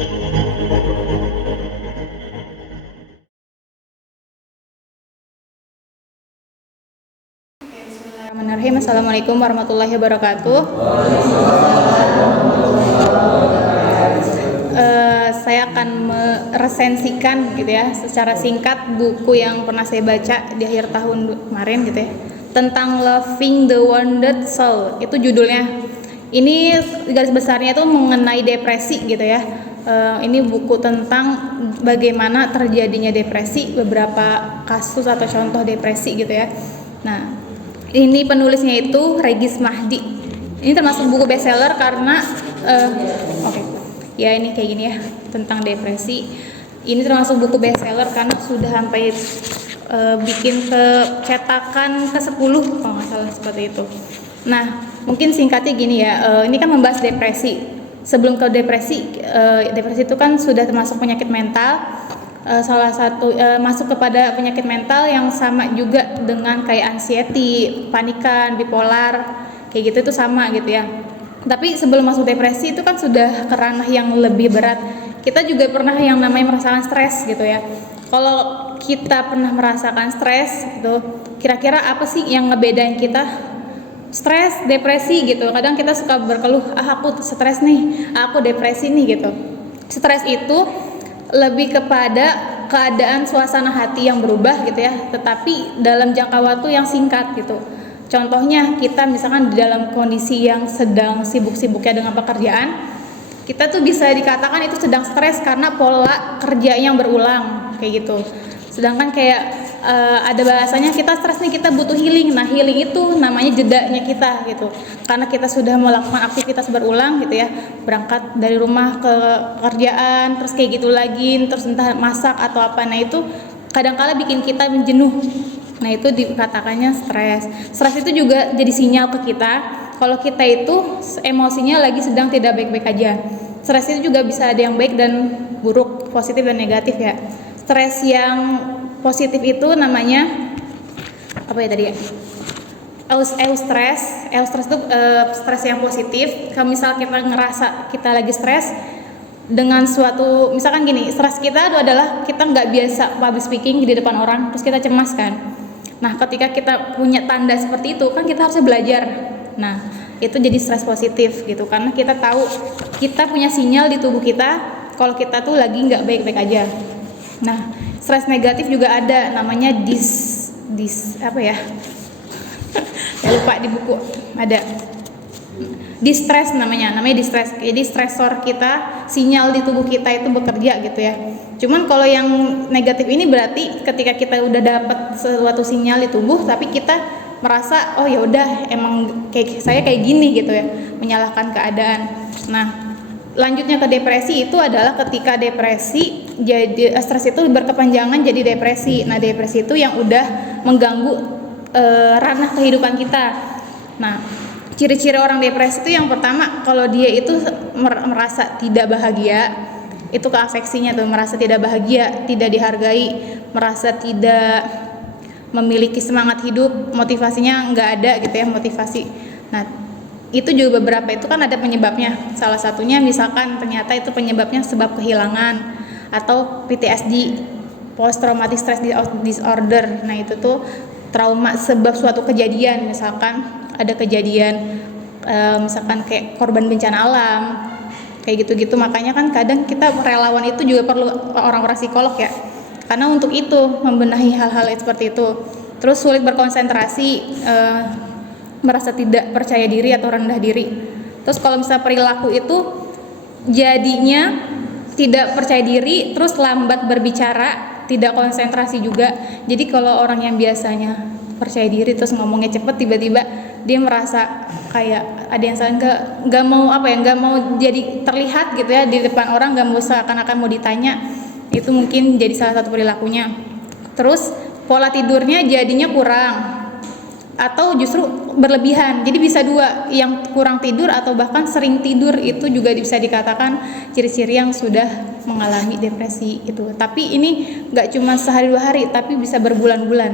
Bismillahirrahmanirrahim. Assalamualaikum warahmatullahi wabarakatuh. Saya akan meresensikan gitu ya secara singkat buku yang pernah saya baca di akhir tahun kemarin gitu ya, tentang Loving the Wounded Soul. Itu judulnya. Ini garis besarnya itu mengenai depresi gitu ya. Ini buku tentang bagaimana terjadinya depresi, beberapa kasus atau contoh depresi gitu ya. Nah, ini penulisnya itu Regis Mahdi. Ini termasuk buku bestseller karena ya ini kayak gini ya, tentang depresi. Ini termasuk buku bestseller karena sudah sampai bikin ke cetakan ke-10 kalau nggak salah seperti itu. Nah, mungkin singkatnya gini ya, ini kan membahas depresi. Sebelum ke depresi, depresi itu kan sudah termasuk penyakit mental. Salah satu masuk kepada penyakit mental yang sama juga dengan kayak anxiety, panikan, bipolar, kayak gitu itu sama gitu ya. Tapi sebelum masuk depresi itu kan sudah ke ranah yang lebih berat. Kita juga pernah yang namanya merasakan stres gitu ya. Kalau kita pernah merasakan stres gitu, kira-kira apa sih yang ngebedain kita stres, depresi gitu? Kadang kita suka berkeluh, aku stres nih, aku depresi nih gitu. Stres itu lebih kepada keadaan suasana hati yang berubah gitu ya, tetapi dalam jangka waktu yang singkat gitu. Contohnya kita misalkan di dalam kondisi yang sedang sibuk-sibuknya dengan pekerjaan, kita tuh bisa dikatakan itu sedang stres karena pola kerja yang berulang kayak gitu. Sedangkan kayak ada bahasanya kita stres nih, kita butuh healing. Nah, healing itu namanya jedanya kita gitu. Karena kita sudah melakukan aktivitas berulang gitu ya, berangkat dari rumah ke pekerjaan, terus kayak gitu lagi, terus entah masak atau apa. Nah, itu kadang-kala bikin kita menjenuh. Nah, itu dikatakannya stres. Stres itu juga jadi sinyal ke kita kalau kita itu emosinya lagi sedang tidak baik-baik aja. Stres itu juga bisa ada yang baik dan buruk, positif dan negatif ya. Stres yang positif itu namanya apa ya tadi ya? Eustress itu stres yang positif. Kalau misal kita ngerasa kita lagi stres dengan suatu, misalkan gini, stres kita itu adalah kita nggak biasa public speaking di depan orang, terus kita cemas kan. Nah, ketika kita punya tanda seperti itu kan kita harusnya belajar. Nah, itu jadi stres positif gitu, karena kita tahu kita punya sinyal di tubuh kita kalau kita tuh lagi nggak baik-baik aja. Nah, stres negatif juga ada, namanya apa ya? Ya lupa di buku ada. Distress namanya distress. Jadi stresor kita, sinyal di tubuh kita itu bekerja gitu ya. Cuman kalau yang negatif ini berarti ketika kita udah dapat suatu sinyal di tubuh tapi kita merasa oh ya udah emang kayak saya kayak gini gitu ya, menyalahkan keadaan. Nah, lanjutnya ke depresi itu adalah ketika depresi jadi stres itu berkepanjangan jadi depresi. Nah, depresi itu yang udah mengganggu ranah kehidupan kita. Nah, ciri-ciri orang depresi itu yang pertama, kalau dia itu merasa tidak bahagia, itu keafeksinya tuh, merasa tidak bahagia, tidak dihargai, merasa tidak memiliki semangat hidup, motivasinya nggak ada gitu ya, motivasi. Nah, itu juga beberapa itu kan ada penyebabnya. Salah satunya misalkan ternyata itu penyebabnya sebab kehilangan atau PTSD, post traumatic stress disorder. Nah, itu tuh trauma sebab suatu kejadian, misalkan ada kejadian misalkan kayak korban bencana alam kayak gitu-gitu. Makanya kan kadang kita relawan itu juga perlu orang-orang psikolog ya, karena untuk itu membenahi hal-hal seperti itu. Terus sulit berkonsentrasi, merasa tidak percaya diri atau rendah diri. Terus kalau misalnya perilaku itu jadinya tidak percaya diri, terus lambat berbicara, tidak konsentrasi juga. Jadi kalau orang yang biasanya percaya diri terus ngomongnya cepet, tiba-tiba dia merasa kayak ada yang salah, nggak mau nggak mau jadi terlihat gitu ya di depan orang, nggak mau seakan-akan mau ditanya. Itu mungkin jadi salah satu perilakunya. Terus pola tidurnya jadinya kurang atau justru berlebihan. Jadi bisa dua, yang kurang tidur atau bahkan sering tidur, itu juga bisa dikatakan ciri-ciri yang sudah mengalami depresi itu. Tapi ini nggak cuma sehari dua hari, tapi bisa berbulan-bulan.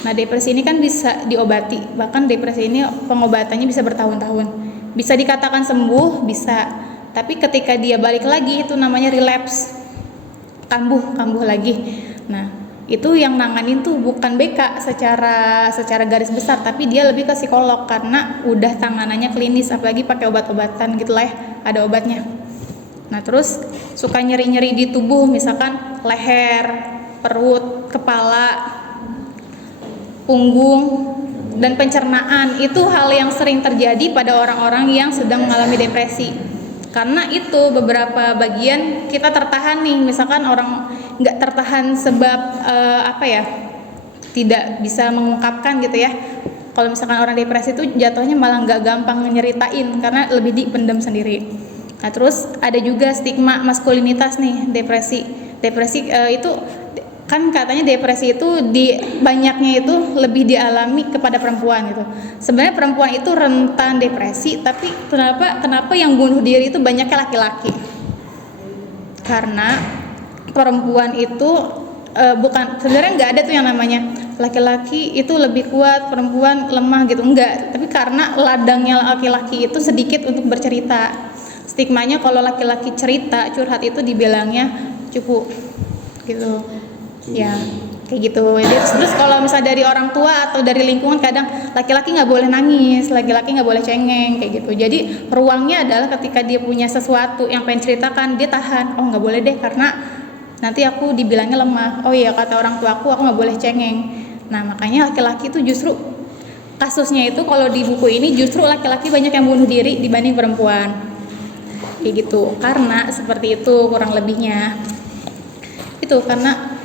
Nah, depresi ini kan bisa diobati, bahkan depresi ini pengobatannya bisa bertahun-tahun. Bisa dikatakan sembuh, bisa tapi ketika dia balik lagi itu namanya relapse, kambuh lagi. Nah, itu yang nanganin tuh bukan BK secara garis besar, tapi dia lebih ke psikolog karena udah tanganannya klinis, apalagi pakai obat-obatan gitu lah ya, ada obatnya. Nah, terus suka nyeri-nyeri di tubuh, misalkan leher, perut, kepala, punggung, dan pencernaan. Itu hal yang sering terjadi pada orang-orang yang sedang mengalami depresi. Karena itu beberapa bagian kita tertahan nih, misalkan orang nggak tertahan sebab tidak bisa mengungkapkan gitu ya. Kalau misalkan orang depresi itu jatuhnya malah nggak gampang nyeritain karena lebih dipendam sendiri. Nah, terus ada juga stigma maskulinitas nih, depresi itu kan katanya depresi itu banyaknya itu lebih dialami kepada perempuan gitu. Sebenarnya perempuan itu rentan depresi, tapi kenapa yang bunuh diri itu banyaknya laki-laki? Karena perempuan itu bukan, sebenarnya nggak ada tuh yang namanya laki-laki itu lebih kuat, perempuan lemah gitu, enggak. Tapi karena ladangnya laki-laki itu sedikit untuk bercerita. Stigmanya kalau laki-laki cerita, curhat itu dibilangnya cukup gitu. Ya, kayak gitu. Jadi, terus kalau misalnya dari orang tua atau dari lingkungan, kadang laki-laki nggak boleh nangis, laki-laki nggak boleh cengeng kayak gitu. Jadi ruangnya adalah ketika dia punya sesuatu yang pengen ceritakan, dia tahan. Oh, nggak boleh deh karena nanti aku dibilangnya lemah. Oh iya, kata orang tua aku nggak boleh cengeng. Nah, makanya laki-laki itu justru kasusnya itu kalau di buku ini justru laki-laki banyak yang bunuh diri dibanding perempuan. Kayak gitu. Karena seperti itu kurang lebihnya. Itu karena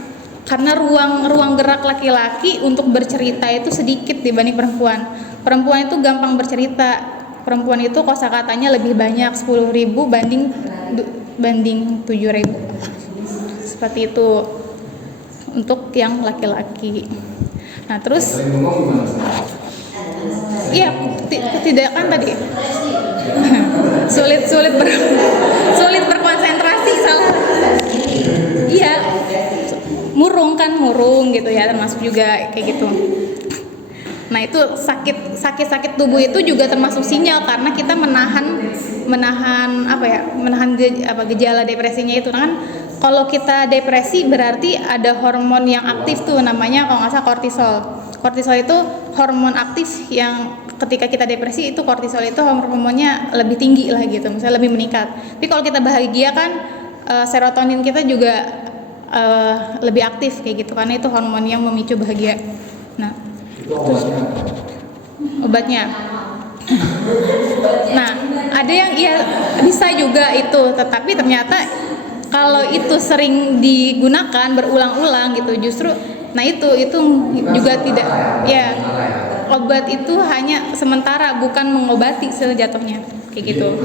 ruang gerak laki-laki untuk bercerita itu sedikit dibanding perempuan. Perempuan itu gampang bercerita. Perempuan itu kosakatanya lebih banyak, 10.000 banding 7.000. Seperti itu untuk yang laki-laki. Nah, terus iya, tidak kan tadi sulit berkonsentrasi, salah. Iya, murung gitu ya, termasuk juga kayak gitu. Nah, itu sakit tubuh itu juga termasuk sinyal karena kita menahan gejala depresinya itu kan. Kalau kita depresi berarti ada hormon yang aktif tuh, namanya kalau nggak salah kortisol. Kortisol itu hormon aktif yang ketika kita depresi itu kortisol itu hormonnya lebih tinggi lah gitu, misalnya lebih meningkat. Tapi kalau kita bahagia kan serotonin kita juga lebih aktif kayak gitu karena itu hormon yang memicu bahagia. Nah, terus obatnya. Nah, ada yang bisa juga itu, tetapi ternyata kalau itu sering digunakan berulang-ulang gitu justru itu juga tidak ya, obat itu hanya sementara, bukan mengobati sejatuhnya kayak gitu.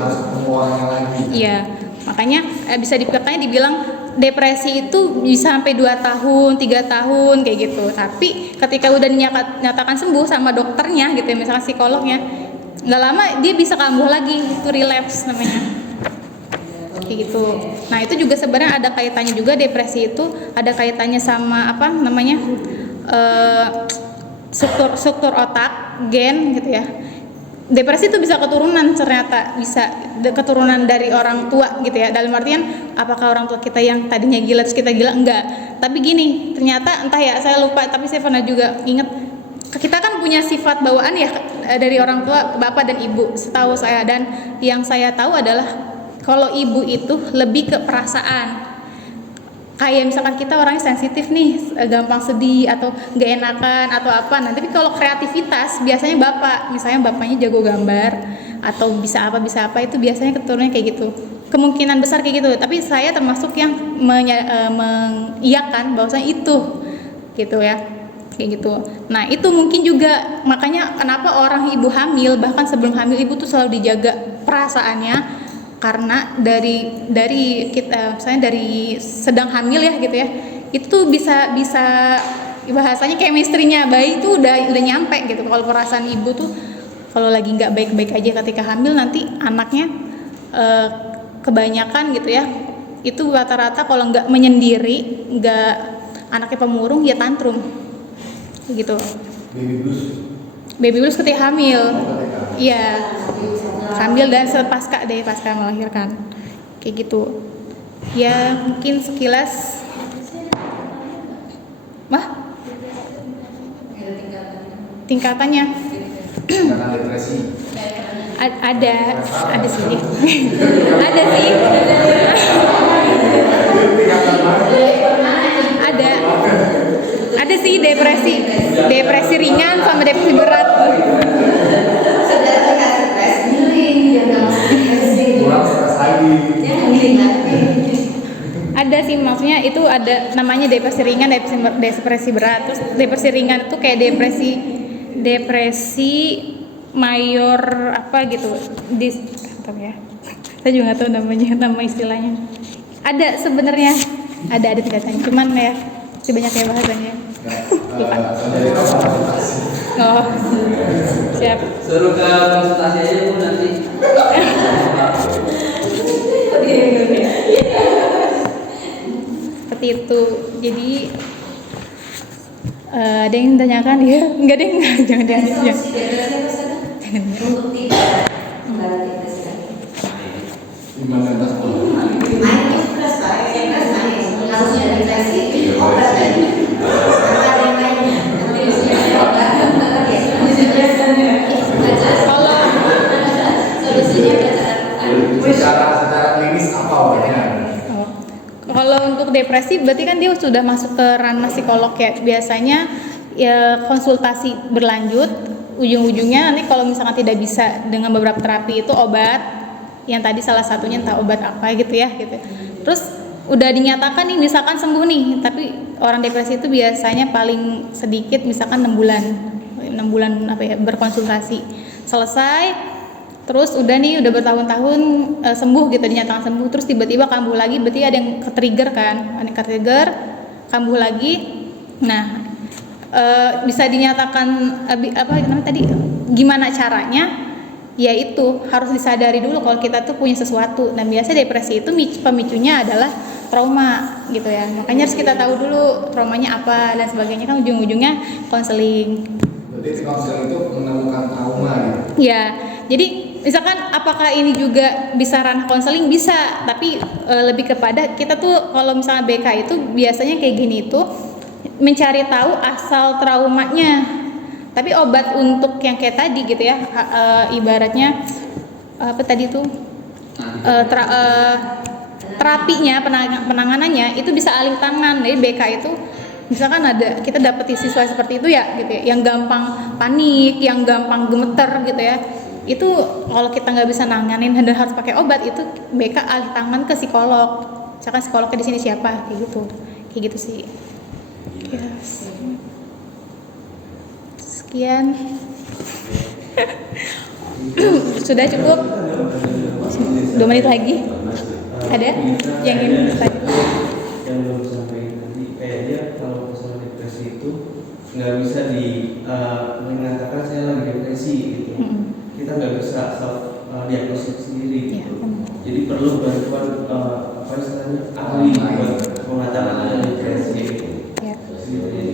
Iya, makanya bisa dibilang depresi itu bisa sampai 2 tahun, 3 tahun kayak gitu. Tapi ketika udah dinyatakan sembuh sama dokternya gitu ya, misalnya psikolognya, nggak lama dia bisa kambuh lagi, itu relapse namanya. Kayak gitu. Nah, itu juga sebenarnya ada kaitannya juga, depresi itu ada kaitannya sama struktur otak, gen gitu ya. Depresi itu bisa keturunan, ternyata bisa keturunan dari orang tua gitu ya. Dalam artian apakah orang tua kita yang tadinya gila terus kita gila, enggak. Tapi gini, ternyata entah ya, saya lupa, tapi saya pernah juga ingat kita kan punya sifat bawaan ya dari orang tua, bapak dan ibu, setahu saya. Dan yang saya tahu adalah kalau ibu itu lebih ke perasaan. Kayak misalkan kita orangnya sensitif nih, gampang sedih atau gak enakan atau apa. Nah, tapi kalau kreativitas biasanya bapak, misalnya bapaknya jago gambar atau bisa apa itu biasanya keturunannya kayak gitu. Kemungkinan besar kayak gitu. Tapi saya termasuk yang mengiyakan bahwasanya itu gitu ya. Kayak gitu. Nah, itu mungkin juga makanya kenapa orang ibu hamil, bahkan sebelum hamil ibu tuh selalu dijaga perasaannya. Karena dari kita misalnya dari sedang hamil ya gitu ya, itu tuh bisa bahasanya chemistry-nya bayi itu udah nyampe gitu. Kalau perasaan ibu tuh kalau lagi nggak baik-baik aja ketika hamil, nanti anaknya kebanyakan gitu ya, itu rata-rata kalau nggak menyendiri, nggak anaknya pemurung ya tantrum gitu. Baby blues ketika hamil. Iya. hamil dan pasca melahirkan kayak gitu ya. Mungkin sekilas tingkatannya depresi ada sih ada sih ada sih depresi ringan sama depresi berat. Ada sih, maksudnya itu ada namanya depresi ringan, depresi berat. Terus depresi ringan itu kayak depresi mayor apa gitu. Apa ya? Saya juga nggak tahu nama istilahnya. Ada sebenarnya, ada tingkatannya. Cuman ya masih banyak ya bahasanya. Oh, siap. Suruh ke konsultasi aja Bu nanti. Seperti itu. Jadi ada yang tanyakan ya? Enggak deh, jangan dia. Secara klinis apa obatnya? Kalau untuk depresi berarti kan dia sudah masuk ke ranah psikolog ya. Biasanya ya konsultasi berlanjut, ujung-ujungnya nanti kalau misalkan tidak bisa dengan beberapa terapi itu obat. Yang tadi salah satunya entah obat apa gitu ya gitu. Terus udah dinyatakan nih misalkan sembuh nih, tapi orang depresi itu biasanya paling sedikit misalkan 6 bulan apa ya berkonsultasi. Selesai terus udah bertahun-tahun sembuh gitu, dinyatakan sembuh, terus tiba-tiba kambuh lagi, berarti ada yang ke-trigger kan, kambuh lagi. Nah bisa dinyatakan apa namanya tadi, gimana caranya? Yaitu harus disadari dulu kalau kita tuh punya sesuatu. Dan biasanya depresi itu pemicunya adalah trauma gitu ya, makanya harus kita tahu dulu traumanya apa dan sebagainya, kan ujung-ujungnya konseling. Berarti konseling itu menemukan trauma gitu? Ya, jadi misalkan apakah ini juga bisa ranah konseling? Bisa, tapi lebih kepada kita tuh kalau misalnya BK itu biasanya kayak gini itu mencari tahu asal traumanya. Tapi obat untuk yang kayak tadi gitu ya, ibaratnya apa tadi tuh terapinya, penanganannya itu bisa alih tangan. Jadi BK itu misalkan ada kita dapat siswa seperti itu ya gitu ya, yang gampang panik, yang gampang gemeter gitu ya, itu kalau kita nggak bisa nanganin dan harus pakai obat, itu BK alih tangan ke psikolog. Misalkan psikolognya di sini siapa kayak gitu sih. Yes. Sekian. Sudah cukup 2 menit lagi. Ada yang ingin tanya? Yang belum sampaikan tadi, kayaknya kalau masalah depresi itu nggak bisa mengatakan saya lagi depresi gitu. Kita nggak bisa diagnosis sendiri gitu. Jadi perlu bantuan apa istilahnya ahli buat mengatakan ada depresi gitu.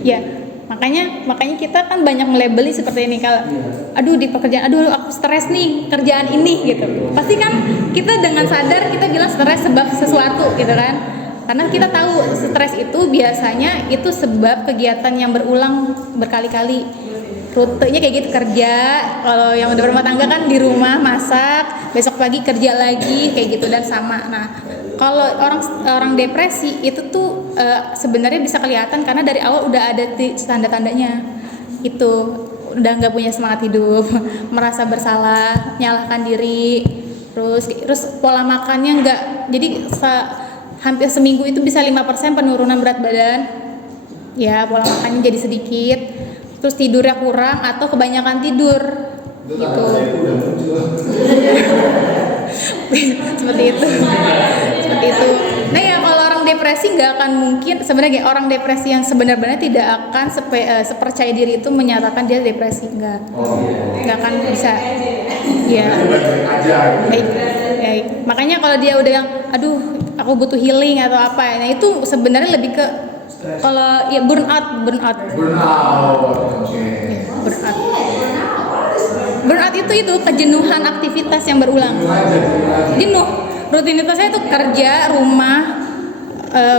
Ya. Makanya kita kan banyak melabeli seperti ini, kalau aduh di pekerjaan, aduh aku stres nih kerjaan ini gitu. Pasti kan kita dengan sadar kita bilang stres sebab sesuatu gitu kan. Karena kita tahu stres itu biasanya itu sebab kegiatan yang berulang berkali-kali. Rutenya kayak gitu, kerja, kalau yang udah berumah tangga kan di rumah masak, besok pagi kerja lagi kayak gitu dan sama. Nah, kalau orang depresi itu tuh sebenarnya bisa kelihatan karena dari awal udah ada tanda-tandanya. Itu udah nggak punya semangat hidup, merasa bersalah, nyalahkan diri, terus pola makannya nggak, jadi hampir seminggu itu bisa 5% penurunan berat badan. Ya, pola makannya jadi sedikit. Terus tidurnya kurang atau kebanyakan tidur gitu. Seperti itu. Nah ya, kalau orang depresi nggak akan mungkin, sebenarnya orang depresi yang sebenarnya tidak akan sepercaya diri itu menyatakan dia depresi, nggak akan bisa. Ya. Baik. Makanya kalau dia udah yang aduh aku butuh healing atau apa, nah itu sebenarnya lebih ke kalau ya burnout. Burnout itu kejenuhan aktivitas yang berulang. Jenuh. Rutinitasnya itu kerja, rumah,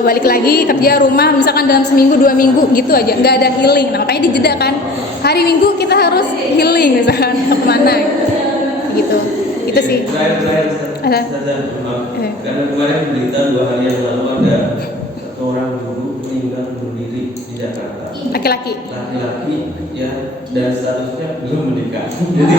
balik lagi kerja, rumah, misalkan dalam seminggu 2 minggu gitu aja, nggak ada healing. Nah, makanya dijeda kan. Hari Minggu kita harus healing misalkan kemana gitu. Itu sih. Ada. Karena kemarin berita 2 hari yang lalu ada satu orang guru meninggal bunuh diri di Jakarta. Laki-laki. Laki-laki ya, dan statusnya belum menikah. Jadi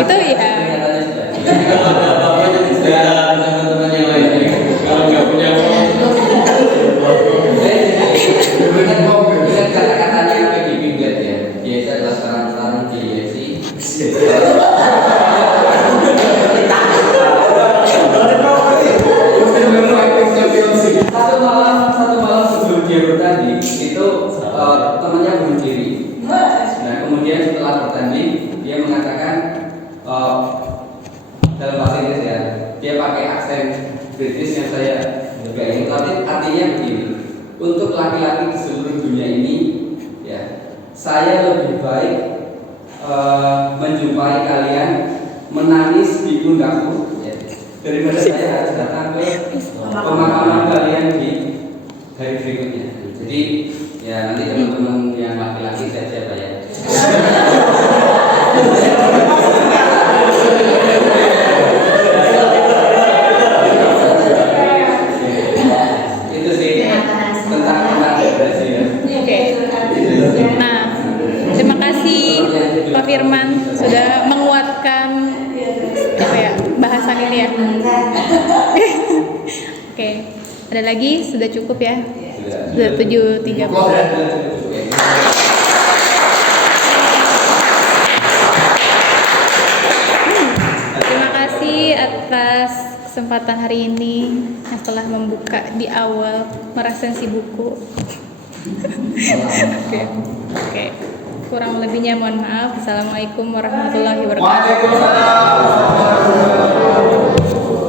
itu ya. Kata-katanya Peggy Pinggat ya, biasa adalah sekarang di UFC. Satu malam sebelum dia bertanding itu temannya bunuh diri. Nah kemudian setelah bertanding dia mengatakan dalam bahasa Inggris ya, dia pakai aksen British yang saya juga ingin tahu. Artinya begini, untuk laki-laki di seluruh dunia ini ya, saya lebih baik menjumpai kalian menangis di pundakku ya, daripada saya harus datang ke pemakaman kalian di hari berikutnya. Jadi ya nanti teman-teman yang laki-laki siapa ya. Itu sih tentang depresi ya. Oke. Nah, terima kasih Pak Firman sudah menguatkan apa ya bahasan ini ya. Oke, ada lagi? Sudah cukup ya? Sudah 7.30. Terima kasih atas kesempatan hari ini yang telah membuka di awal meresensi buku. Oke. Kurang lebihnya mohon maaf. Assalamualaikum warahmatullahi wabarakatuh. Waalaikumsalam.